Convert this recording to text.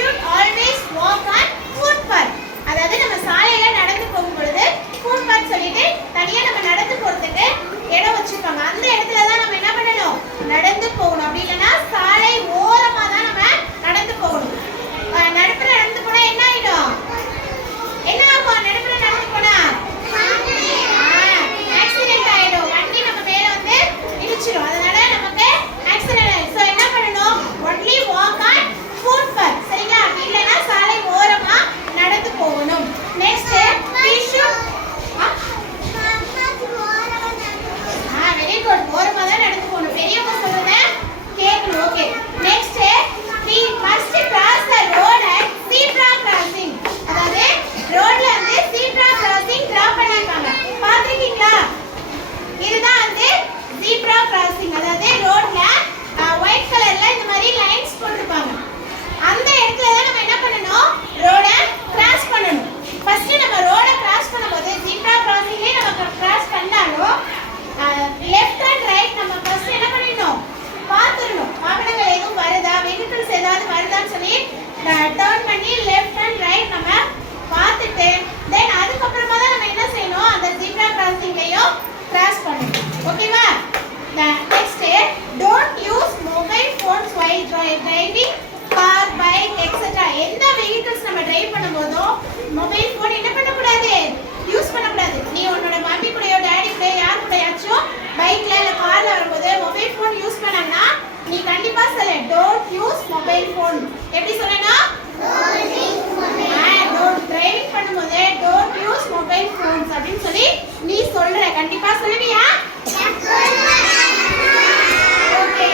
should always walk on footpath. அதாவது நம்ம சாலையில நடந்து போகும் பொழுது footpath சொல்லிட்டு தனியா நம்ம நடந்து போறதுக்கு இடம் வச்சிருப்பாங்க. அந்த இடத்துல தான் நம்ம என்ன பண்ணணும்? நடந்து போகணும். அப்படி இல்லனா சாலை ஓரமா தான் நம்ம நடந்து போகணும். நடுப்புற நடந்து போனா என்ன ஆயிடும்? என்ன ஆகும்? நடுப்புற நடந்து போனா ஆக்சிடென்ட் ஆயிடும். வண்டி நம்ம மேல வந்து இடிச்சிரும். அதனால நமக்கு ஆக்சிடென்ட் ஆயிடும். சோ என்ன பண்ணணும்? only walk on footpath. சரிங்களா? அப்படி இல்லனா சாலை ஓரமா நடந்து போகணும். Next we should very good. ஓரமா தான் நடந்து போகணும். பெரியவங்க சொல்றத கேட்கணும். Okay. Next we must cross the road at zebra crossing. அதாவது ரோட்ல வந்து zebra crossing டிரா பண்ணிருக்காங்க. பாத்துக்கிட்டீங்களா? இதுதான் வந்து zebra crossing. அதாவது ரோட்ல ஒயிட் கலர்ல இந்த மாதிரி லைன்ஸ் போட்டுருப்பாங்க. அந்த இடத்துல தான் நம்ம என்ன பண்ணணும்? ரோட கிராஸ் பண்ணணும். ஃபர்ஸ்ட் நம்ம ரோட கிராஸ் பண்ணும்போது zebra crossingலே நம்ம கிராஸ் பண்ணாலும் லெஃப்ட் அண்ட் ரைட் நம்ம ஃபர்ஸ்ட் என்ன பண்ணிடணும்? பாத்துறணும். வாகனங்கள் எதுவும் வருதா, வெஹிக்கிள்ஸ் ஏதாவது வருதான்னு சொல்லி டர்ன் பண்ணி லெஃப்ட் அண்ட் ரைட் நம்ம பார்த்துட்டு தென் அதுக்கு அப்புறமா தான் நம்ம என்ன செய்யணும்? அந்த zebra crossingலையும் கிராஸ் பண்ணணும். ஓகேவா? Next don't use mobile phones while driving car, bike, etc. எந்த vehicles நம்ம டிரைவ் பண்ணும்போதோ மொபைல் ஃபோன் என்ன பண்ண கூடாது? யூஸ் பண்ண கூடாது. நீ உன்னோட மம்மி கூடயோ டாடி கூடயோ யார் கூடயாச்சும் பைக்ல இல்ல கார்ல வரும்போது மொபைல் ஃபோன் யூஸ் பண்ணனா நீ கண்டிப்பா சொல்ல don't use mobile phone. எப்படி சொல்லணும்? don't டிரைவிங் பண்ணும்போது don't use mobile phones அப்படினு சொல்லி நீ சொல்ற. கண்டிப்பா சொல்லுவியா? ஓகே.